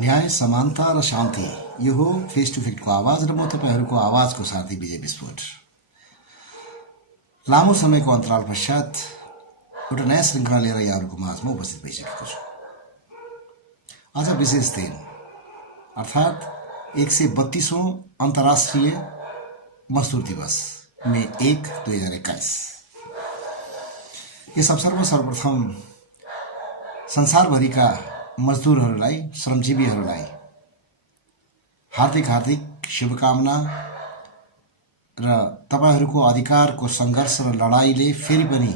न्याय, समानता र शान्ति, यो हो फेस टु फेक्टको आवाज र म तपाईँहरूको आवाजको साथी विजय विस्फोट। लामो समयको अन्तराल पश्चात एउटा नयाँ श्रृङ्खला लिएर यहाँहरूको माझमा उपस्थित भइसकेको छु। आज विशेष दिन अर्थात् 132औं अन्तर्राष्ट्रिय मजदुर दिवस मे 1, 2021। यस अवसरमा सर्वप्रथम संसारभरिका मजदुरहरूलाई, श्रमजीवीहरूलाई हार्दिक शुभकामना र तपाईहरूको अधिकारको सङ्घर्ष र लडाईँले फेरि पनि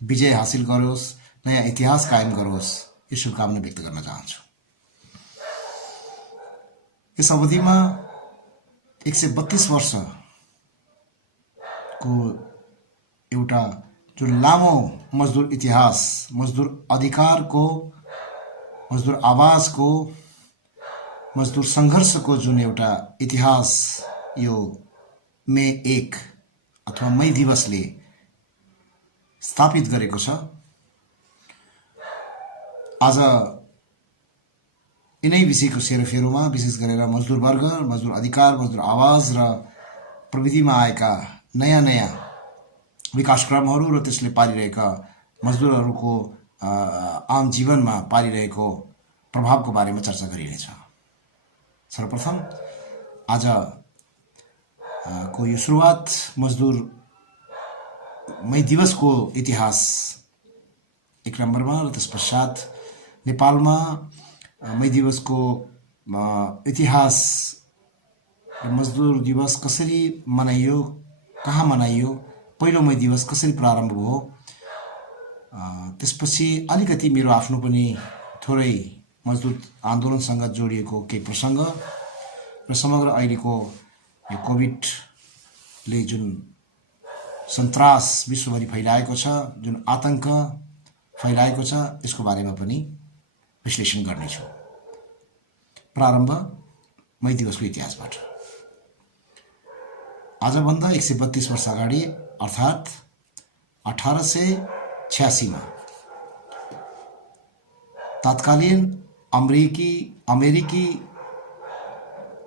विजय हासिल गरोस्, नयाँ इतिहास कायम गरोस्, यो शुभकामना व्यक्त गर्न चाहन्छु। यस अवधिमा 132 वर्षको एउटा जुन लामो मजदुर इतिहास, मजदुर अधिकारको, मजदुर आवाजको, मजदुर सङ्घर्षको जुन एउटा इतिहास यो मे 1 अथवा मई दिवसले स्थापित गरेको छ। आज यिनै विषयको सेरोफेरोमा विशेष गरेर मजदुर वर्ग, मजदुर अधिकार, मजदुर आवाज र प्रविधिमा आएका नयाँ नयाँ विकासक्रमहरू र त्यसले पारिरहेका मजदुरहरूको आम जीवनमा पारिरहेको प्रभावको बारेमा चर्चा गरिनेछ। सर्वप्रथम आज को यो सुरुवात मजदुर मई दिवसको इतिहास एक नम्बरमा र त्यस पश्चात नेपालमा मई दिवसको इतिहास र मजदुर दिवस कसरी मनाइयो, कहाँ मनाइयो, पहिलो मई दिवस कसरी प्रारम्भ भयो, त्यसपछि अलिकति मेरो आफ्नो पनि थोरै मजदुर आन्दोलनसँग जोडिएको केही प्रसङ्ग र समग्र अहिलेको यो कोभिडले जुन सन्तास विश्वभरि फैलाएको छ, जुन आतंक फैलाएको छ, यसको बारेमा पनि विश्लेषण गर्नेछु। प्रारम्भ मई दिवसको इतिहासबाट। आजभन्दा 132 वर्ष अगाडि अर्थात् 1886 मा तत्कालीन अमेरिकी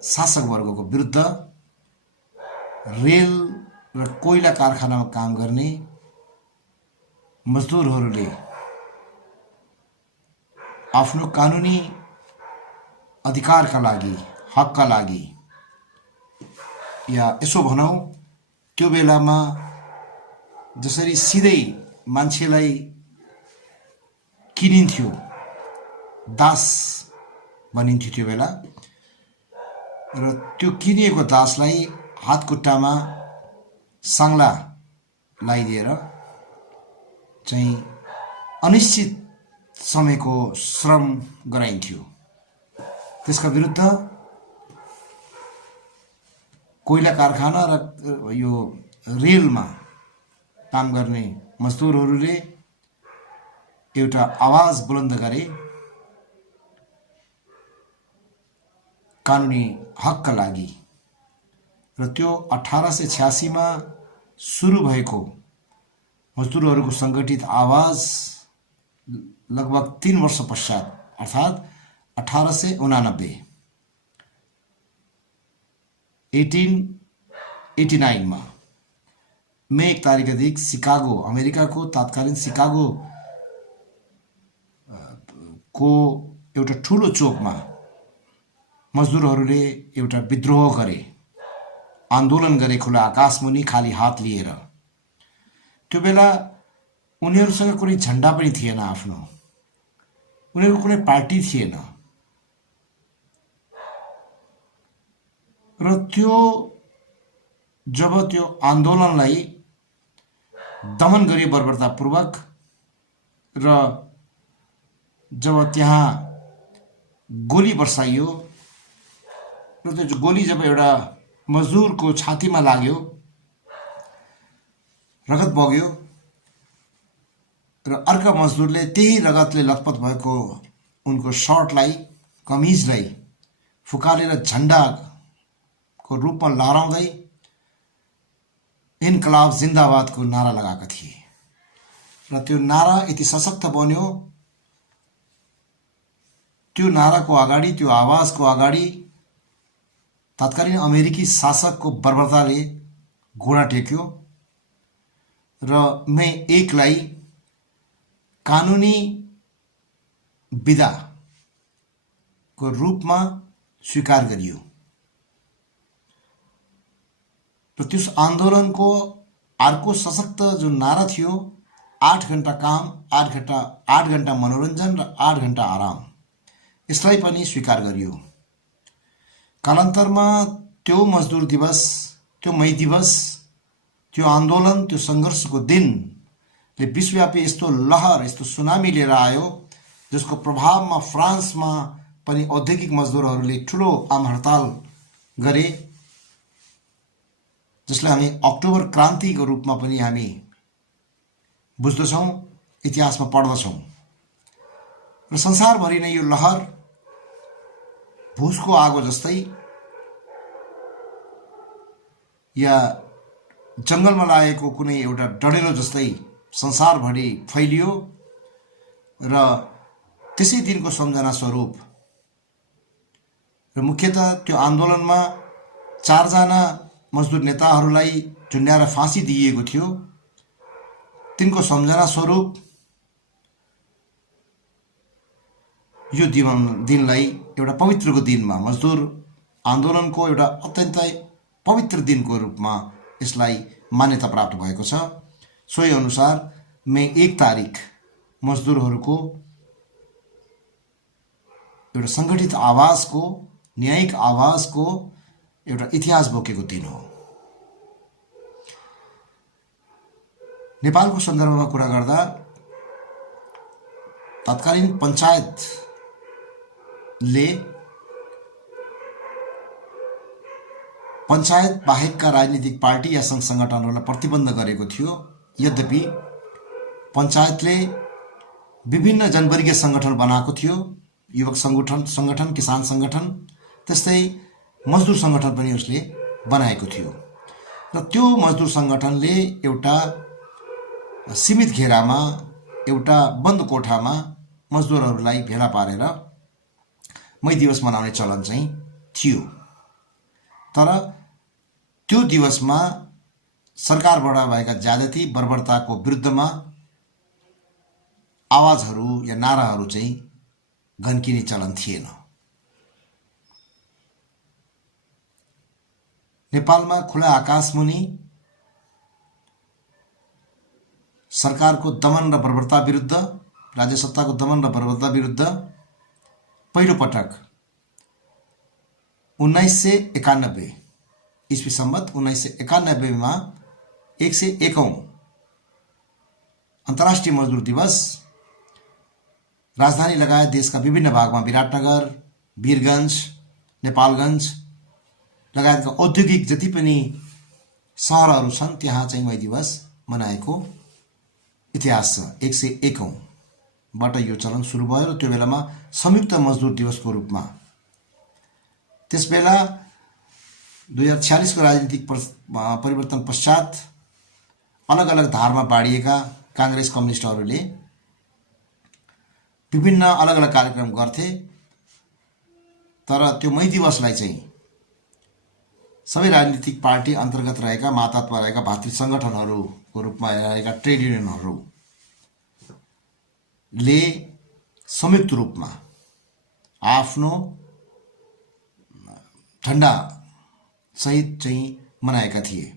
शासकवर्गको विरुद्ध रेल र कोइला कारखानामा काम गर्ने मजदुरहरूले आफ्नो कानुनी अधिकारका लागि, हकका लागि, या यसो भनौँ त्यो बेलामा जसरी सिधै मान्छेलाई किनिन्थ्यो, दास भनिन्थ्यो त्यो बेला, र त्यो किनिएको दासलाई हातखुट्टामा साङ्ला लगाइदिएर चाहिँ अनिश्चित समयको श्रम गराइन्थ्यो। त्यसका विरुद्ध कोइला कारखाना र यो रेलमा काम गर्ने मजदुरहरूले एउटा आवाज बुलन्द गरे, कानुनी हकका लागि। र त्यो 1886 मा सुरु भएको मजदुरहरूको सङ्गठित आवाज लगभग 3 वर्ष पश्चात अर्थात् 1889 मा मे 1 तारिकदेखि सिकागो, अमेरिकाको तत्कालीन सिकागो को एउटा ठुलो चोकमा मजदुरहरूले एउटा विद्रोह गरे, आन्दोलन गरे, खुला आकाशमुनि खाली हात लिएर। त्यो बेला उनीहरूसँग कुनै झन्डा पनि थिएन आफ्नो, उनीहरूको कुनै पार्टी थिएन। र त्यो जब त्यो आन्दोलनलाई दमन गरियो बर्बरतापूर्वक, र जब त्यहाँ गोली बर्साइयो र त्यो गोली जब एउटा मजदुरको छातीमा लाग्यो, रगत बग्यो र अर्का मजदुरले त्यही रगतले लतपत भएको उनको सर्टलाई, कमिजलाई फुकालेर झन्डाको रूपमा लहराउँदै इन्कलाब जिन्दाबादको नारा लगाएका थिए। र त्यो नारा यति सशक्त बन्यो त्यो नाराको अगाडि, त्यो आवाजको अगाडि तत्कालीन अमेरिकी शासकको बर्बरताले घुँडा टेक्यो र मे 1 लाई कानुनी विधाको रूपमा स्वीकार गरियो र त्यस आन्दोलनको अर्को सशक्त जुन नारा थियो, 8 घण्टा काम, 8 घण्टा मनोरञ्जन र 8 घण्टा आराम, यसलाई पनि स्वीकार गरियो। कालान्तरमा त्यो मजदुर दिवस, त्यो मई दिवस, त्यो आन्दोलन, त्यो सङ्घर्षको दिनले विश्वव्यापी यस्तो लहर, यस्तो सुनामी लिएर आयो जसको प्रभावमा फ्रान्समा पनि औद्योगिक मजदुरहरूले ठुलो आम हडताल गरे, जसलाई हामी अक्टोबर क्रान्तिको रूपमा पनि हामी बुझ्दछौँ, इतिहासमा पढ्दछौँ। र संसारभरि नै यो लहर भुसको आगो जस्तै या जङ्गलमा लागेको कुनै एउटा डढेलो जस्तै संसारभरि फैलियो र त्यसै दिनको सम्झना स्वरूप र मुख्यतः त्यो आन्दोलनमा 4 जना मजदुर नेताहरूलाई झुन्ड्याएर फाँसी दिइएको थियो। तिनको सम्झना स्वरूप यो दिनलाई एउटा पवित्रको दिनमा, मजदुर आन्दोलनको एउटा अत्यन्तै पवित्र दिनको रूपमा यसलाई मान्यता प्राप्त भएको छ। सोही अनुसार मे 1 तारिक मजदुरहरूको एउटा सङ्गठित आवाजको, न्यायिक आवाजको एउटा इतिहास बोकेको दिन हो। नेपालको सन्दर्भमा कुरा गर्दा तत्कालीन पञ्चायतले पञ्चायत बाहेकका राजनीतिक पार्टी या सङ्घ सङ्गठनहरूलाई प्रतिबन्ध गरेको थियो। यद्यपि पञ्चायतले विभिन्न जनवर्गीय सङ्गठन बनाएको थियो, युवक सङ्गठन, किसान सङ्गठन, त्यस्तै मजदुर सङ्गठन पनि उसले बनाएको थियो। र त्यो मजदुर सङ्गठनले एउटा सीमित घेरामा, एउटा बन्द कोठामा मजदुरहरूलाई भेला पारेर मई दिवस मनाउने चलन चाहिँ थियो। तर त्यो दिवसमा सरकारबाट भएका ज्यादती, बर्बरताको विरुद्धमा आवाजहरू या नाराहरू चाहिँ घन्किने चलन थिएन। नेपालमा खुला आकाशमुनि सरकारको दमन र बर्बरता विरुद्ध, राज्य सत्ताको दमन र बर्बरता विरुद्ध पहिलो पटक 1991 ईस्वी सम्बत 1991 मा 101औं अन्तर्राष्ट्रिय मजदुर दिवस राजधानी लगायत देशका विभिन्न भागमा, विराटनगर, वीरगञ्ज, नेपालगञ्ज लगायतका औद्योगिक जति पनि सहरहरू छन् त्यहाँ चाहिँ मई दिवस मनाएको इतिहास छ। 101औं बाट यो चलन सुरु भयो र त्यो बेलामा संयुक्त मजदुर दिवसको रूपमा, त्यसबेला 2046 को राजनीतिक परिवर्तन पश्चात अलग अलग धारमा बाँडिएका काङ्ग्रेस कम्युनिस्टहरूले विभिन्न अलग अलग कार्यक्रम गर्थे। तर त्यो मई दिवसलाई चाहिँ सबै राजनीतिक पार्टी अन्तर्गत रहेका, मातहतमा रहेका भातृ सङ्गठनहरूको रूपमा रहेका ट्रेड युनियनहरूले संयुक्त रूपमा आफ्नो झन्डा सहित चाहिँ मनाएका थिए।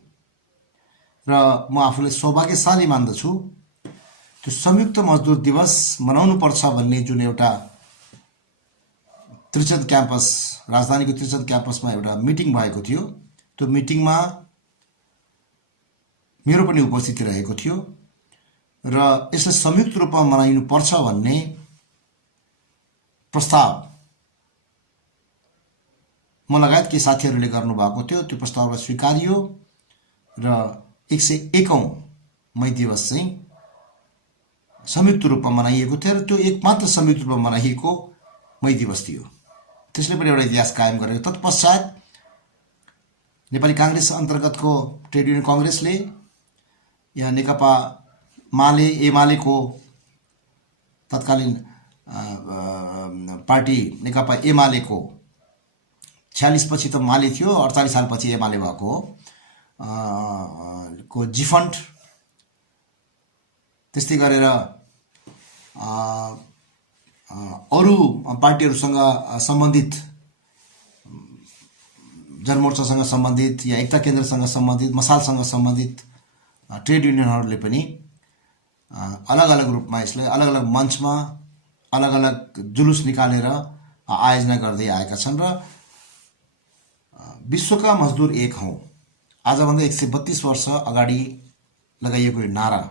र म आफूलाई सौभाग्यशाली मान्दछु त्यो संयुक्त मजदुर दिवस मनाउनु पर्छ भन्ने जुन एउटा त्रिचन्द्र क्याम्पस, राजधानीको त्रिचन्द्र क्याम्पसमा एउटा मिटिङ भएको थियो। त्यो मिटिङमा मेरो पनि उपस्थिति रहेको थियो र यसलाई संयुक्त रूपमा मनाइनु पर्छ भन्ने प्रस्ताव म लगायत केही साथीहरूले गर्नुभएको थियो। त्यो प्रस्तावलाई स्वीकारियो र 101औं मई दिवस चाहिँ संयुक्त रूपमा मनाइएको थियो र त्यो एकमात्र संयुक्त रूपमा मनाइएको मई दिवस थियो। त्यसले पनि एउटा इतिहास कायम गरेको। तत्पश्चात नेपाली काङ्ग्रेस अन्तर्गतको ट्रेड युनियन कङ्ग्रेसले या नेकपा एमालेको तत्कालीन पार्टी नेकपा एमालेको 46 पछि त माले थियो, 48 सालपछि एमाले भएको हो, को जिफन्ड, त्यस्तै गरेर अरू पार्टीहरूसँग सम्बन्धित, जनमोर्चासँग सम्बन्धित या एकता केन्द्रसँग सम्बन्धित, मसालसँग सम्बन्धित ट्रेड युनियनहरूले पनि अलग अलग रूपमा यसलाई अलग अलग मञ्चमा अलग अलग जुलुस निकालेर आयोजना गर्दै आएका छन्। र विश्वका मजदुर एक हौँ, आजभन्दा 132 वर्ष अगाडि लगाइएको यो नारा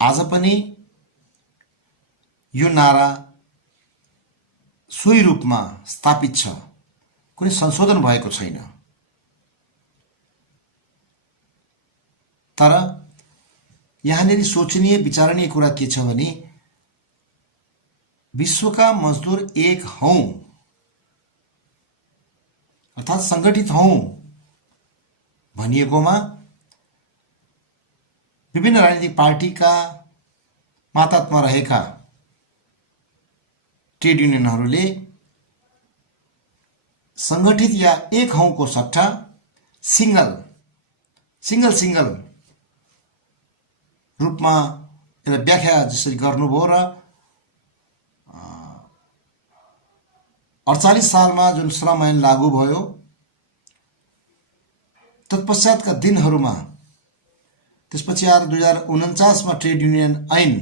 आज पनि यो नारा सोही रूपमा स्थापित छ, कुनै संशोधन भएको छैन। तर यहाँनिर सोचनीय विचारणीय कुरा के छ भने विश्वका मजदुर एक हौँ अर्थात् संगठित हौँ भनिएकोमा विभिन्न राजनीतिक पार्टीका मातहतमा रहेका ट्रेड युनियनहरूले संगठित या एक हौँको सट्टा सिंगल रूपमा यसलाई व्याख्या जसरी गर्नुभयो र 48 सालमा जुन श्रम ऐन लागू भयो तत्पश्चातका दिनहरूमा, त्यसपछि आएर 2049 मा ट्रेड युनियन ऐन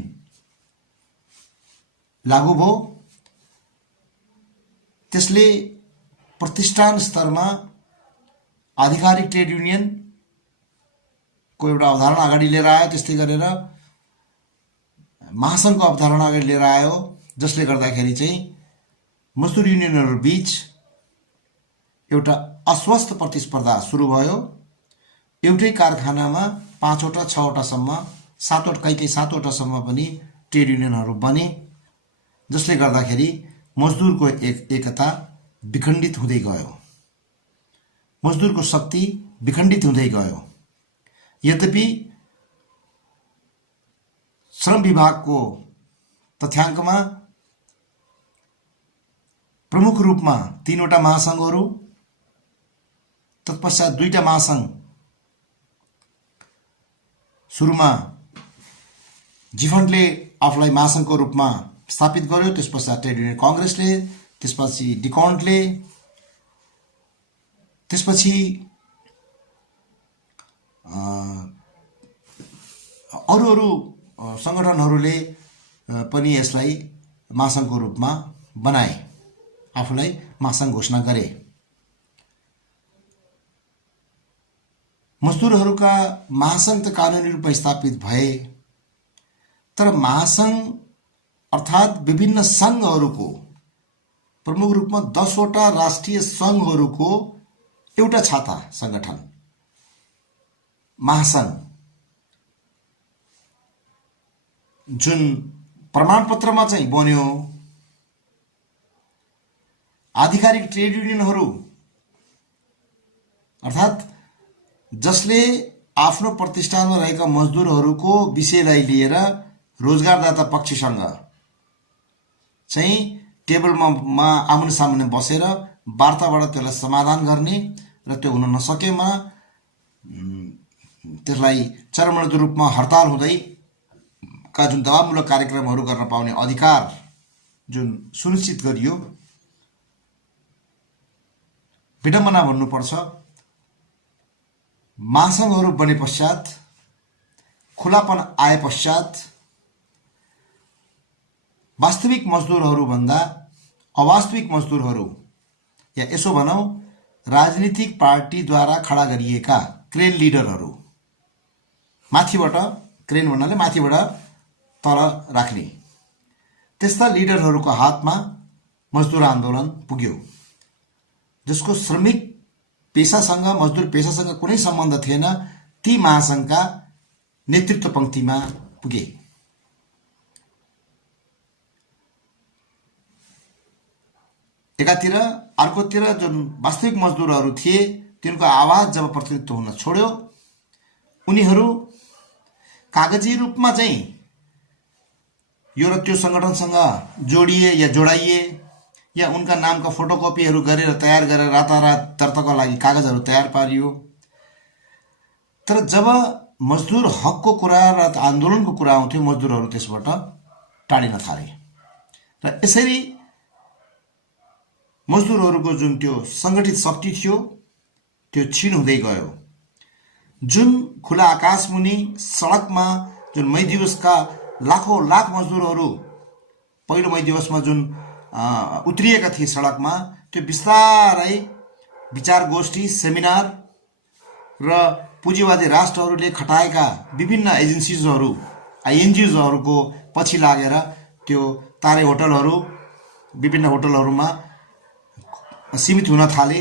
लागू भयो। त्यसले प्रतिष्ठान स्तरमा आधिकारिक ट्रेड युनियन को एउटा अवधारणा अगाडि लिएर आयो, त्यस्तै गरेर महासङ्घको अवधारणा अगाडि लिएर आयो, जसले गर्दाखेरि चाहिँ मजदुर युनियनहरू बीच एउटा अस्वस्थ प्रतिस्पर्धा सुरु भयो। एउटै कारखानामा 5 वटा 6 वटासम्म 7 वटा कहीँ 7 वटासम्म पनि ट्रेड युनियनहरू बने, जसले गर्दाखेरि मजदुरको एकता विखण्डित हुँदै गयो, मजदुरको शक्ति विखण्डित हुँदै गयो। यद्यपि श्रम विभागको तथ्याङ्कमा प्रमुख रूपमा 3 वटा महासङ्घहरू, तत्पश्चात 2टा महासङ्घ सुरुमा जिफन्डले आफूलाई महासङ्घको रूपमा स्थापित गर्यो, त्यसपश्चात ट्रेड युनियन कङ्ग्रेसले, त्यसपछि डिकन्टले, त्यसपछि अरू सङ्गठनहरूले पनि यसलाई महासङ्घको रूपमा बनाए, आफूलाई महासङ्घ घोषणा गरे। मजदुरहरूका महासङ्घ त कानुनी रूपमा स्थापित भए, तर महासङ्घ अर्थात् विभिन्न सङ्घहरूको प्रमुख रूपमा 10 वटा राष्ट्रिय सङ्घहरूको एउटा छाता सङ्गठन महासङ्घ, जुन प्रमाणपत्रमा चाहिँ बन्यो। आधिकारिक ट्रेड युनियनहरू अर्थात् जसले आफ्नो प्रतिष्ठानमा रहेका मजदुरहरूको विषयलाई लिएर रोजगारदाता पक्षसँग चाहिँ टेबलमा आमने सामने बसेर वार्ताबाट त्यसलाई समाधान गर्ने र त्यो हुन नसकेमा त्यसलाई चरमगत रूपमा हडताल हुँदै का जुन दबावमूलक कार्यक्रमहरू गर्न पाउने अधिकार जुन सुनिश्चित गरियो। विडम्बना भन्नुपर्छ, महासङ्घहरू बने पश्चात, खुलापन आए पश्चात वास्तविक मजदुरहरूभन्दा अवास्तविक मजदुरहरू, या यसो भनौँ राजनीतिक पार्टीद्वारा खडा गरिएका क्रेन लिडरहरू, माथिबाट क्रेन भन्नाले माथिबाट तल राख्ने, त्यस्ता लिडरहरूको हातमा मजदुर आन्दोलन पुग्यो, जसको श्रमिक पेसासँग मजदुर पेसासँग कुनै सम्बन्ध थिएन। ती महासङ्घका नेतृत्व पङ्क्तिमा पुगे। एकातिर, अर्कोतिर जुन वास्तविक मजदुरहरू थिए तिनको आवाज जब प्रतिनिधित्व हुन छोड्यो, उनीहरू कागजी रूपमा चाहिँ यो र त्यो सङ्गठनसँग जोडिए या जोडाइए या उनका नामका फोटोकपीहरू गरेर तयार गरेर रातारात दर्ताका लागि कागजहरू तयार पारियो। तर जब मजदुर हकको कुरा र आन्दोलनको कुरा आउँथ्यो मजदुरहरू त्यसबाट टाढिन थाले र यसरी मजदुरहरूको जुन त्यो सङ्गठित शक्ति थियो त्यो क्षीण हुँदै गयो। जुन खुला आकाश मुनि सडकमा जुन मई दिवसका लाखौँ लाख मजदुरहरू पहिलो मई दिवसमा जुन उत्रिएका थिए सडकमा, त्यो बिस्तारै विचार गोष्ठी सेमिनार र पुँजीवादी राष्ट्रहरूले खटाएका विभिन्न एजेन्सिजहरू आइएनजिओजहरूको पछि लागेर त्यो तारे होटलहरू विभिन्न होटलहरूमा सीमित हुन थाले।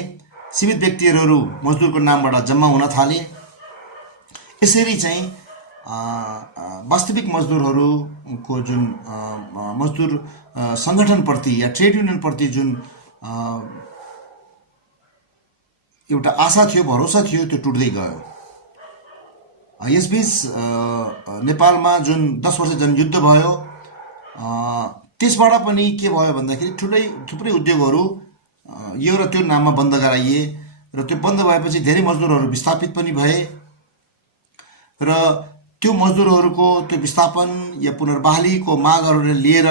सीमित व्यक्तिहरू मजदुरको नामबाट जम्मा हुन थाले। यसरी चाहिँ वास्तविक मजदुरहरूको जुन मजदुर सङ्गठनप्रति या ट्रेड युनियनप्रति जुन एउटा आशा थियो, भरोसा थियो, त्यो टुट्दै गयो। यसबीच नेपालमा जुन 10 वर्ष जनयुद्ध भयो, त्यसबाट पनि के भयो भन्दाखेरि थुप्रै उद्योगहरू यो र त्यो नाममा बन्द गराइए र त्यो बन्द भएपछि धेरै मजदुरहरू विस्थापित पनि भए र त्यो मजदुरहरूको त्यो विस्थापन या पुनर्बहालीको मागहरूले लिएर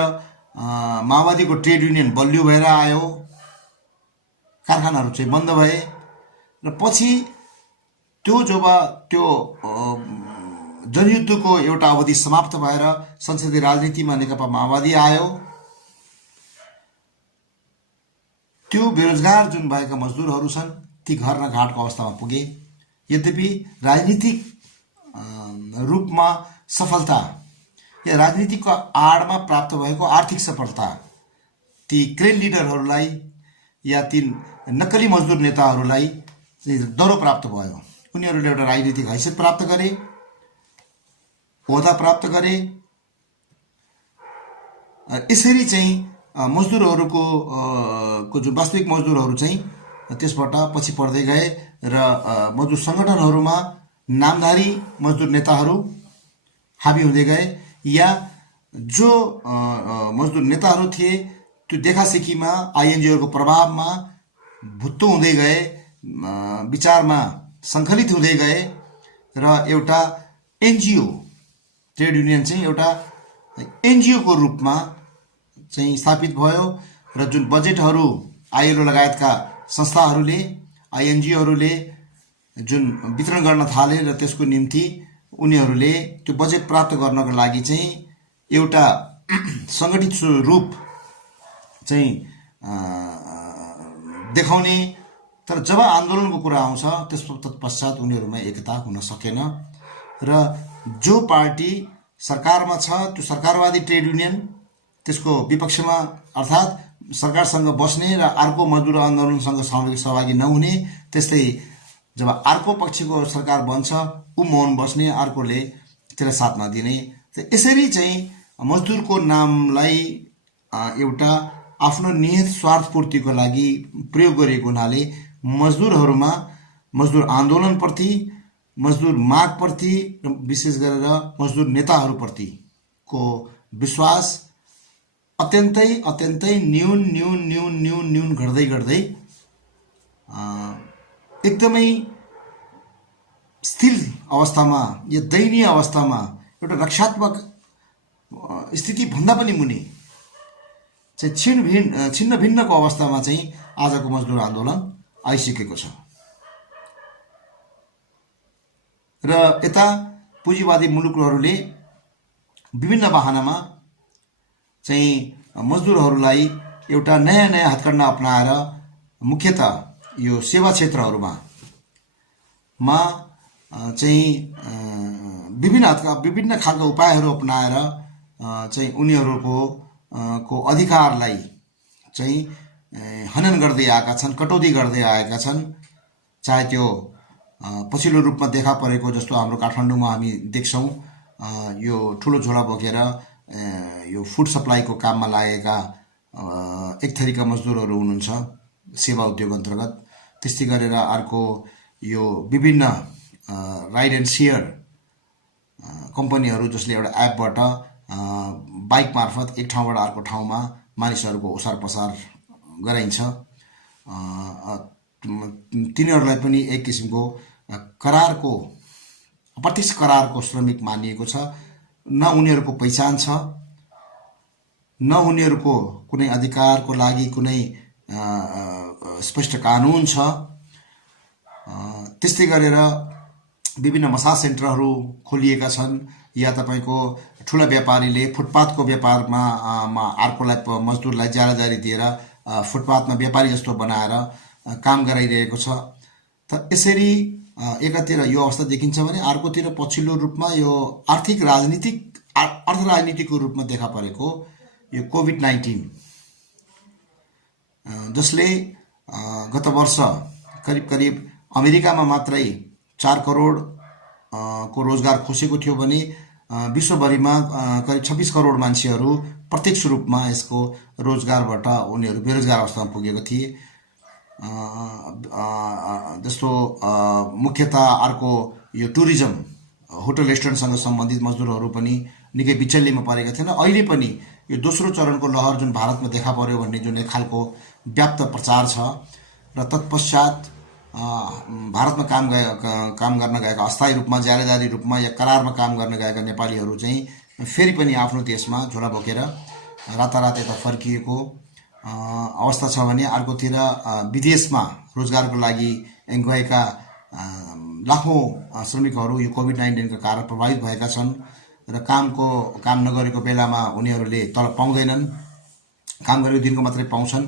माओवादीको ट्रेड युनियन बलियो भएर आयो। कारखानाहरू चाहिँ बन्द भए र पछि त्यो जब त्यो जनयुद्धको एउटा अवधि समाप्त भएर संसदीय राजनीतिमा नेकपा माओवादी आयो, त्यो बेरोजगार जुन भएका मजदुरहरू छन् ती घर न घाटको अवस्थामा पुगे। यद्यपि राजनीतिक रूपमा सफलता या राजनीतिको आडमा प्राप्त भएको आर्थिक सफलता ती क्रेन लिडरहरूलाई या ती नक्कली मजदुर नेताहरूलाई दरो प्राप्त भयो। उनीहरूले एउटा राजनीतिक हैसियत प्राप्त गरे, ओहदा प्राप्त गरे। यसरी चाहिँ मजदुरहरूको जुन वास्तविक मजदुरहरू चाहिँ त्यसबाट पछि पर्दै गए र मजदुर सङ्गठनहरूमा नामधारी मजदुर नेताहरू हाबी हुँदै गए या जो मजदुर नेताहरू थिए त्यो देखासेखीमा आइएनजिओहरूको प्रभावमा भुत्तो हुँदै गए, विचारमा सङ्कलित हुँदै गए र एउटा एनजिओ ट्रेड युनियन चाहिँ एउटा एनजिओको रूपमा चाहिँ स्थापित भयो र जुन बजेटहरू आइएलओ लगायतका संस्थाहरूले आइएनजिओहरूले जुन वितरण गर्न थाले र त्यसको निम्ति उनीहरूले त्यो बजेट प्राप्त गर्नको लागि चाहिँ एउटा सङ्गठित रूप चाहिँ देखाउने। तर जब आन्दोलनको कुरा आउँछ त्यस तत्पश्चात उनीहरूमा एकता हुन सकेन र जो पार्टी सरकारमा छ त्यो सरकारवादी ट्रेड युनियन त्यसको विपक्षमा अर्थात् सरकारसँग बस्ने र अर्को मजदुर आन्दोलनसँग सहभागी नहुने, त्यस्तै जब अर्को पक्षको सरकार बन्छ ऊ मौन बस्ने, अर्कोले त्यसलाई साथ नदिने। यसरी चाहिँ मजदुरको नामलाई एउटा आफ्नो निहित स्वार्थपूर्तिको लागि प्रयोग गरेको हुनाले मजदुरहरूमा मजदुर आन्दोलनप्रति, मजदुर मागप्रति, विशेष गरेर मजदुर नेताहरूप्रतिको विश्वास अत्यन्तै न्यून गर्दै एकदमै स्थिर अवस्थामा या दयनीय अवस्थामा एउटा रक्षात्मक स्थिति भन्दा पनि मुनि चाहिँ छिन्न भिन्नको अवस्थामा चाहिँ आजको मजदुर आन्दोलन आइसकेको छ। र यता पुँजीवादी मुलुकहरूले विभिन्न बहानामा चाहिँ मजदुरहरूलाई एउटा नयाँ हथकण्डा अपनाएर मुख्यतः यो सेवा क्षेत्रहरूमा चाहिँ विभिन्न खालका उपायहरू अपनाएर चाहिँ उनीहरूको अधिकारलाई चाहिँ हनन गर्दै आएका छन्, कटौती गर्दै आएका छन्। चाहे त्यो पछिल्लो रूपमा देखा परेको जस्तो हाम्रो काठमाडौँमा हामी देख्छौँ, यो ठुलो झोला बोकेर यो फुड सप्लाईको काममा लागेका एक थरीका मजदुरहरू हुनुहुन्छ सेवा उद्योग अन्तर्गत। त्यस्तै गरेर अर्को यो विभिन्न राइड एन्ड सेयर कम्पनीहरू जसले एउटा एपबाट बाइक मार्फत एक ठाउँबाट अर्को ठाउँमा मानिसहरूको ओसार पसार गराइन्छ। तिनीहरूलाई पनि एक किसिमको करारको अप्रत्यक्ष करारको श्रमिक मानिएको छ। न उनीहरूको पहिचान छ, न उनीहरूको कुनै अधिकारको लागि कुनै स्पष्ट कानुन छ। त्यस्तै गरेर विभिन्न मसाज सेन्टरहरू खोलिएका छन्, या तपाईँको ठुला व्यापारीले फुटपाथको व्यापारमा अर्कोलाई मजदुरलाई ज्यालादारी दिएर फुटपाथमा व्यापारी जस्तो बनाएर काम गराइरहेको छ। त यसरी एकातिर यो अवस्था देखिन्छ भने अर्कोतिर पछिल्लो रूपमा यो अर्धराजनीतिको रूपमा देखा परेको यो कोभिड-19, जसले गत वर्ष करिब करिब अमेरिकामा मात्रै 4 करोड को रोजगार खोसेको थियो भने विश्वभरिमा करिब 26 करोड मान्छेहरू प्रत्यक्ष रूपमा यसको रोजगारबाट उनीहरू बेरोजगार अवस्थामा पुगेका थिए। जस्तो मुख्यतः अर्को यो टुरिज्म, होटल रेस्टुरेन्टसँग सम्बन्धित मजदुरहरू पनि निकै बिचल्लीमा परेका थिएन। अहिले पनि यो दोस्रो चरणको लहर जुन भारतमा देखा पर्यो भन्ने जुन एक खालको व्याप्त प्रचार छ र तत्पश्चात भारतमा काम गर्न गएका अस्थायी रूपमा, ज्यालादारी रूपमा या करारमा काम गर्न गएका नेपालीहरू चाहिँ फेरि पनि आफ्नो देशमा झोला बोकेर रातारात यता फर्किएको अवस्था छ भने अर्कोतिर विदेशमा रोजगारको लागि गएका लाखौँ श्रमिकहरू यो कोभिड-19 का कारण प्रभावित भएका छन् र काम नगरेको बेलामा उनीहरूले तलब पाउँदैनन्, काम गरेको दिनको मात्रै पाउँछन्।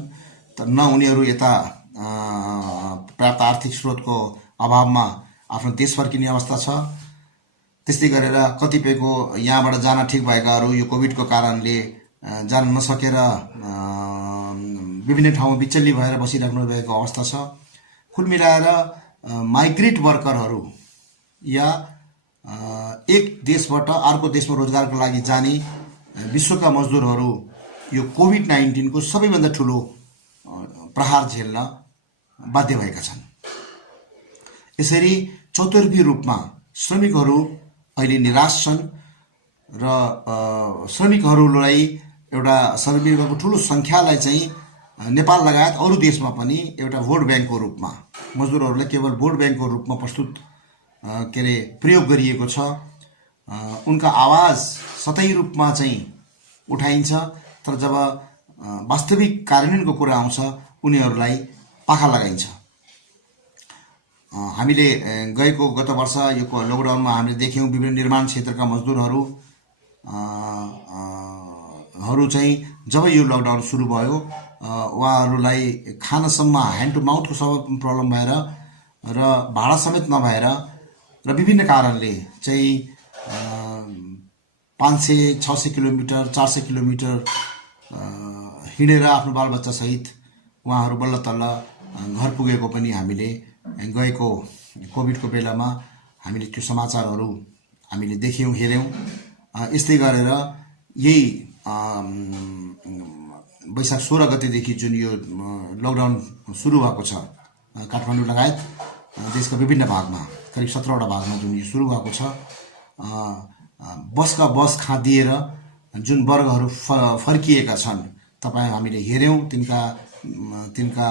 त न उनीहरू यता पर्याप्त आर्थिक स्रोतको अभावमा आफ्नो देश फर्किने अवस्था छ। त्यस्तै गरेर कतिपयको यहाँबाट जान ठिक भएकाहरू यो कोभिडको कारणले जान नसकेर विभिन्न ठाउँमा बिचल्ली भएर बसिराख्नु भएको अवस्था छ। कुल मिलाएर माइग्रेट वर्करहरू या एक देशबाट अर्को देशमा रोजगारको लागि जाने विश्वका मजदुरहरू यो कोभिड-19 को सबैभन्दा ठुलो प्रहार झेल्न बाध्य भएका छन्। यसरी चौतर्फी रूपमा श्रमिकहरू अहिले निराश छन् र श्रमिकहरूलाई एउटा श्रमिकहरूको ठुलो सङ्ख्यालाई चाहिँ नेपाल लगायत अरू देशमा पनि एउटा भोट ब्याङ्कको रूपमा, मजदुरहरूलाई केवल भोट ब्याङ्कको रूपमा प्रयोग गरिएको छ। उनका आवाज सतही रूपमा चाहिँ उठाइन्छ, तर जब वास्तविक कार्यान्वयनको कुरा आउँछ उनीहरूलाई पाखा लगाइन्छ। हामीले गत वर्ष यो लकडाउनमा हामीले देख्यौँ विभिन्न निर्माण क्षेत्रका मजदुरहरू चाहिँ जब यो लकडाउन सुरु भयो उहाँहरूलाई खानसम्म ह्यान्ड टु माउथको सब प्रब्लम भएर र भाडा समेत नभएर र विभिन्न कारणले चाहिँ 500-600 किलोमिटर 400 किलोमिटर हिँडेर आफ्नो बालबच्चा सहित उहाँहरू बल्ल तल्ल घर पुगेको पनि हामीले गएको कोभिडको बेलामा हामीले त्यो समाचारहरू हामीले देख्यौँ, हेऱ्यौँ। यस्तै गरेर यही वैशाख 16 गतेदेखि जुन यो लकडाउन सुरु भएको छ काठमाडौँ लगायत देशका विभिन्न भागमा, करिब 17वटा भागमा जुन यो सुरु भएको छ, बस खाँदिएर जुन वर्गहरू फर्किएका छन् तपाईँ हामीले हेऱ्यौँ। तिनका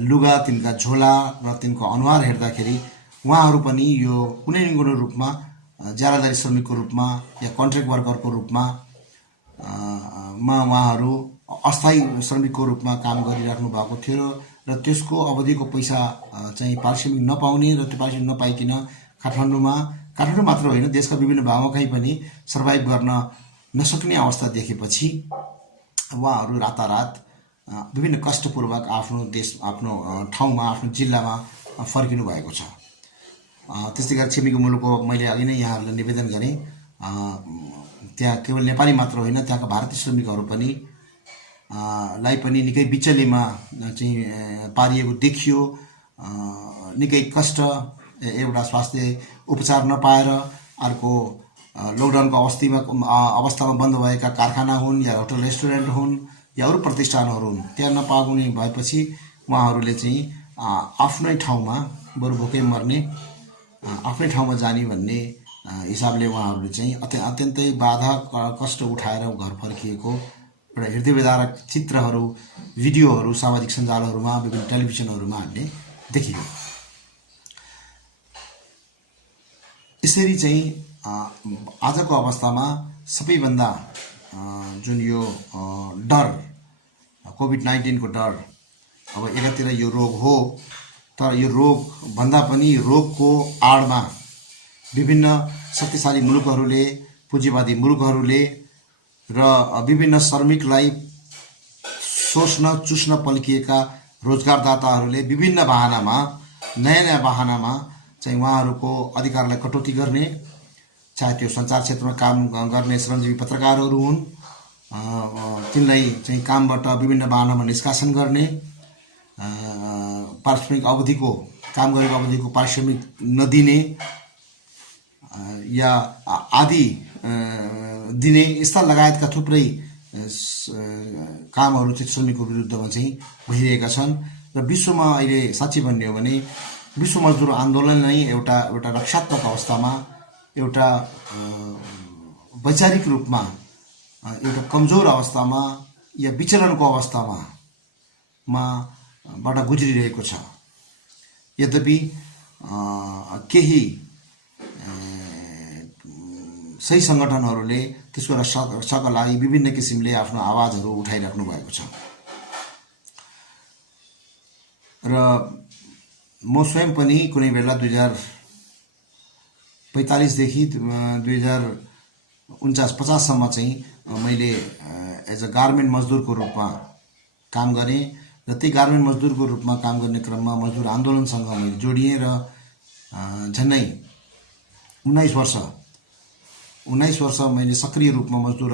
लुगा, तिनका झोला र तिनको अनुहार हेर्दाखेरि उहाँहरू पनि यो कुनै न कुनै रूपमा ज्यालादारी श्रमिकको रूपमा या कन्ट्र्याक्ट वर्करको रूपमा उहाँहरू अस्थायी श्रमिकको रूपमा काम गरिराख्नु भएको थियो र त्यसको अवधिको पैसा चाहिँ पारिश्रमिक नपाउने र त्यो पारिश्रमिक नपाइकन काठमाडौँ मात्र होइन देशका विभिन्न भागमा कहीँ पनि सर्भाइभ गर्न नसक्ने अवस्था देखेपछि उहाँहरू रातारात विभिन्न कष्टपूर्वक आफ्नो ठाउँमा, आफ्नो जिल्लामा फर्किनु भएको छ। त्यस्तै गरी छिमेकी मुलुकको मैले अघि नै यहाँहरूलाई निवेदन गरेँ, त्यहाँ केवल नेपाली मात्र होइन त्यहाँका भारतीय श्रमिकहरू पनि लाई पनि निकै बिचलीमा चाहिँ पारिएको देखियो। निकै कष्ट, एउटा स्वास्थ्य उपचार नपाएर, अर्को लकडाउनको अवस्थामा बन्द भएका कारखाना हुन् या होटल रेस्टुरेन्ट हुन् या अरू प्रतिष्ठानहरू हुन्, त्यहाँ नपाउने भएपछि उहाँहरूले चाहिँ आफ्नै ठाउँमा बरु भोकै मर्ने, आफ्नै ठाउँमा जाने भन्ने हिसाबले उहाँहरूले चाहिँ अत्यन्तै बाधा कष्ट उठाएर घर फर्किएको एउटा हृदय विदारक चित्रहरू, भिडियोहरू सामाजिक सञ्जालहरूमा, विभिन्न टेलिभिजनहरूमा हामीले देखियो। यसरी चाहिँ आजको अवस्थामा सबैभन्दा जुन यो डर, कोभिड-19 को डर, अब एकातिर यो रोग हो, तर यो रोग भन्दा पनि रोगको आडमा विभिन्न शक्तिशाली मुलुकहरूले, पुँजीवादी मुलुकहरूले र विभिन्न श्रमिकलाई सोच्न चुस्न पल्किएका रोजगारदाताहरूले विभिन्न बहानामा, नयाँ बहानामा चाहिँ उहाँहरूको अधिकारलाई कटौती गर्ने, चाहे त्यो सञ्चार क्षेत्रमा काम गर्ने श्रमजीवी पत्रकारहरू हुन्, तिनलाई चाहिँ कामबाट विभिन्न बहानामा निष्कासन गर्ने, पारिश्रमिक अवधिको काम गरेको अवधिको पारिश्रमिक नदिने या आदि दिने, यस्ता लगायतका थुप्रै कामहरू चाहिँ श्रमिकको विरुद्धमा चाहिँ भइरहेका छन्। र विश्वमा अहिले साँच्चै भन्ने हो भने विश्व मजदुर आन्दोलन नै एउटा रक्षात्मक अवस्थामा, एउटा वैचारिक रूपमा एउटा कमजोर अवस्थामा या विचरणको अवस्थामा बाट गुज्रिरहेको छ। यद्यपि केही सही सङ्गठनहरूले त्यसको रक्षाका लागि विभिन्न किसिमले आफ्नो आवाजहरू उठाइराख्नु भएको छ। र म स्वयं पनि कुनै बेला 2045 देखि 2049-50 सम्म चाहिँ मैले एज अ गार्मेन्ट मजदुरको रूपमा काम गरेँ र त्यही गार्मेन्ट मजदुरको रूपमा काम गर्ने क्रममा मजदुर आन्दोलनसँग मैले जोडिएँ र झन्डै 19 वर्ष मैले सक्रिय रूपमा मजदुर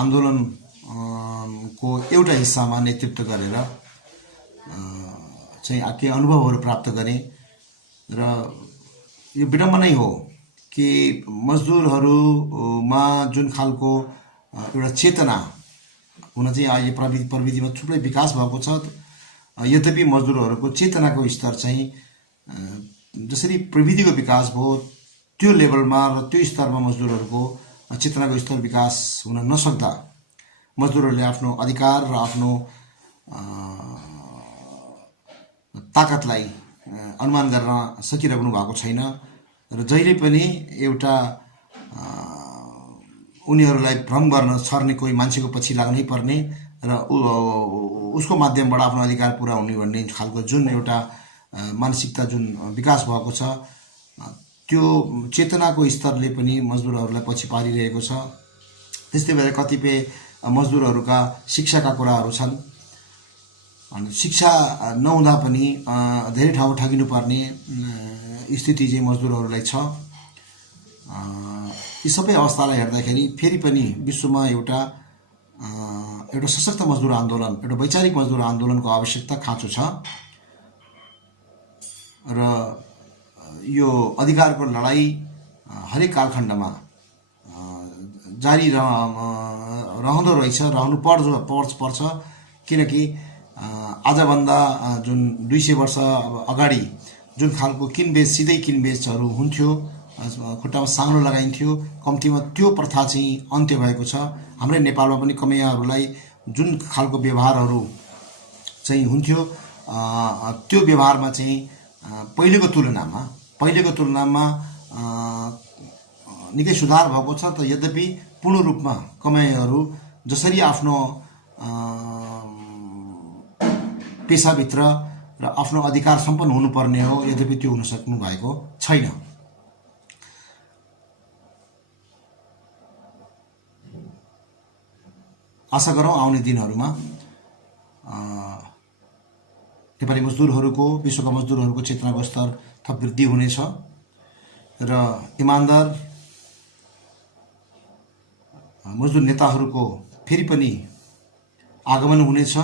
आन्दोलनको एउटा हिस्सामा नेतृत्व गरेर चाहिँ केही अनुभवहरू प्राप्त गरेँ। र यो विडम्बनै हो कि मजदुरहरूमा जुन खालको एउटा चेतना हुन चाहिँ अहिले प्रविधिमा थुप्रै विकास भएको छ, यद्यपि मजदुरहरूको चेतनाको स्तर चाहिँ जसरी प्रविधिको विकास भयो त्यो लेभलमा र त्यो स्तरमा मजदुरहरूको चेतनाको स्तर विकास हुन नसक्दा मजदुरहरूले आफ्नो अधिकार र आफ्नो ताकतलाई अनुमान गर्न सकिरहनु भएको छैन। र जहिले पनि एउटा उनीहरूलाई भ्रम गर्न छर्ने कोही मान्छेको पछि लाग्नै पर्ने र उसको माध्यमबाट आफ्नो अधिकार पुरा हुने भन्ने खालको जुन एउटा मानसिकता जुन विकास भएको छ, त्यो चेतनाको स्तरले पनि मजदुरहरूलाई पछि पारिरहेको छ। त्यस्तै भएर कतिपय मजदुरहरूका शिक्षाका कुराहरू छन्। अनि शिक्षा नहुँदा पनि धेरै ठाउँ ठगिनुपर्ने स्थिति चाहिँ मजदुरहरूलाई छ। यी सबै अवस्थालाई हेर्दाखेरि फेरि पनि विश्वमा एउटा सशक्त मजदुर आन्दोलन, एउटा वैचारिक मजदुर आन्दोलनको आवश्यकता खाँचो छ। र यो अधिकारको लडाई हरेक कालखण्डमा जारी रहँदो रहेछ, रहनु पर्छ। किनकि आजभन्दा जुन 200 वर्ष अगाडि जुन खालको किनबेच, सिधै किनबेचहरू हुन्थ्यो, खुट्टामा साङ्लो लगाइन्थ्यो, कम्तीमा त्यो प्रथा चाहिँ अन्त्य भएको छ। हाम्रै नेपालमा पनि कमैयाहरूलाई जुन खालको व्यवहारहरू चाहिँ हुन्थ्यो, त्यो व्यवहारमा चाहिँ पहिलेको तुलनामा निकै सुधार भएको छ। त यद्यपि पूर्ण रूपमा कमाइहरू जसरी आफ्नो पेसाभित्र र आफ्नो अधिकार सम्पन्न हुनुपर्ने हो, यद्यपि त्यो हुन सक्नु भएको छैन। आशा गरौँ आउने दिनहरूमा नेपाली मजदुरहरूको, विश्वका मजदुरहरूको चेतनाको स्तर थप वृद्धि हुनेछ र इमान्दार मजदुर नेताहरूको फेरि पनि आगमन हुनेछ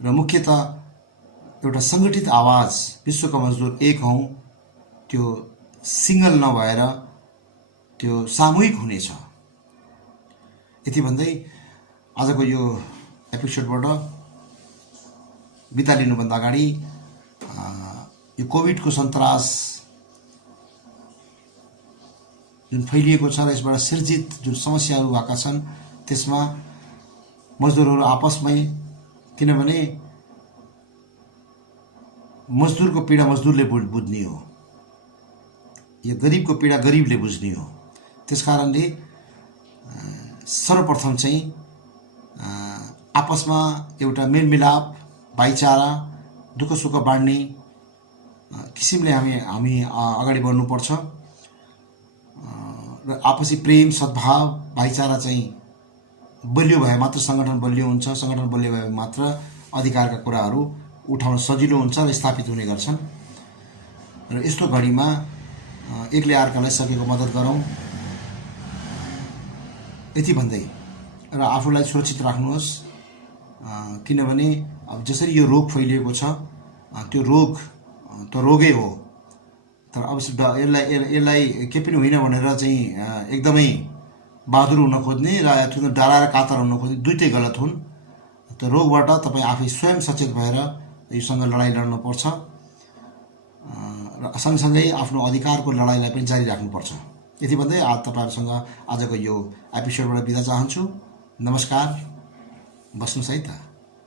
र मुख्यतः एउटा सङ्गठित आवाज, विश्वका मजदुर एक हौँ, त्यो सिङ्गल नभएर त्यो सामूहिक हुनेछ। यति भन्दै आजको यो एपिसोडबाट बिदा लिनुभन्दा अगाडि यो कोभिडको सन्तास जुन फैलिएको छ र यसबाट सिर्जित जुन समस्याहरू भएका छन् त्यसमा मजदुरहरू आपसमै, किनभने मजदुरको पीडा मजदुरले बुझ्ने हो, यो गरिबको पीडा गरिबले बुझ्ने हो। त्यसकारणले सर्वप्रथम चाहिँ आपसमा एउटा मेलमिलाप, भाइचारा, दुःख सुख बाँड्ने किसिमले हामी अगाडि बढ्नुपर्छ र आपसी प्रेम, सद्भाव, भाइचारा चाहिँ बलियो भए मात्र सङ्गठन बलियो हुन्छ। सङ्गठन बलियो भए मात्र अधिकारका कुराहरू उठाउन सजिलो हुन्छ र स्थापित हुने गर्छन्। र यस्तो घडीमा एकले अर्कालाई सकेको मद्दत गरौँ यति भन्दै र आफूलाई सुरक्षित राख्नुहोस्, किनभने अब जसरी यो रोग फैलिएको छ त्यो रोग त रोगै हो, तर अब यसलाई के पनि होइन भनेर चाहिँ एकदमै बहादुर हुन खोज्ने र डराएर कातर हुन खोज्ने दुइटै गलत हुन्। त्यो रोगबाट तपाईँ आफै स्वयं सचेत भएर योसँग लडाइँ लड्नुपर्छ र सँगसँगै आफ्नो अधिकारको लडाइँलाई पनि जारी राख्नुपर्छ। यति भन्दै तपाईँहरूसँग आजको यो एपिसोडबाट बिदा चाहन्छु। नमस्कार, बस्नुहोस् है त।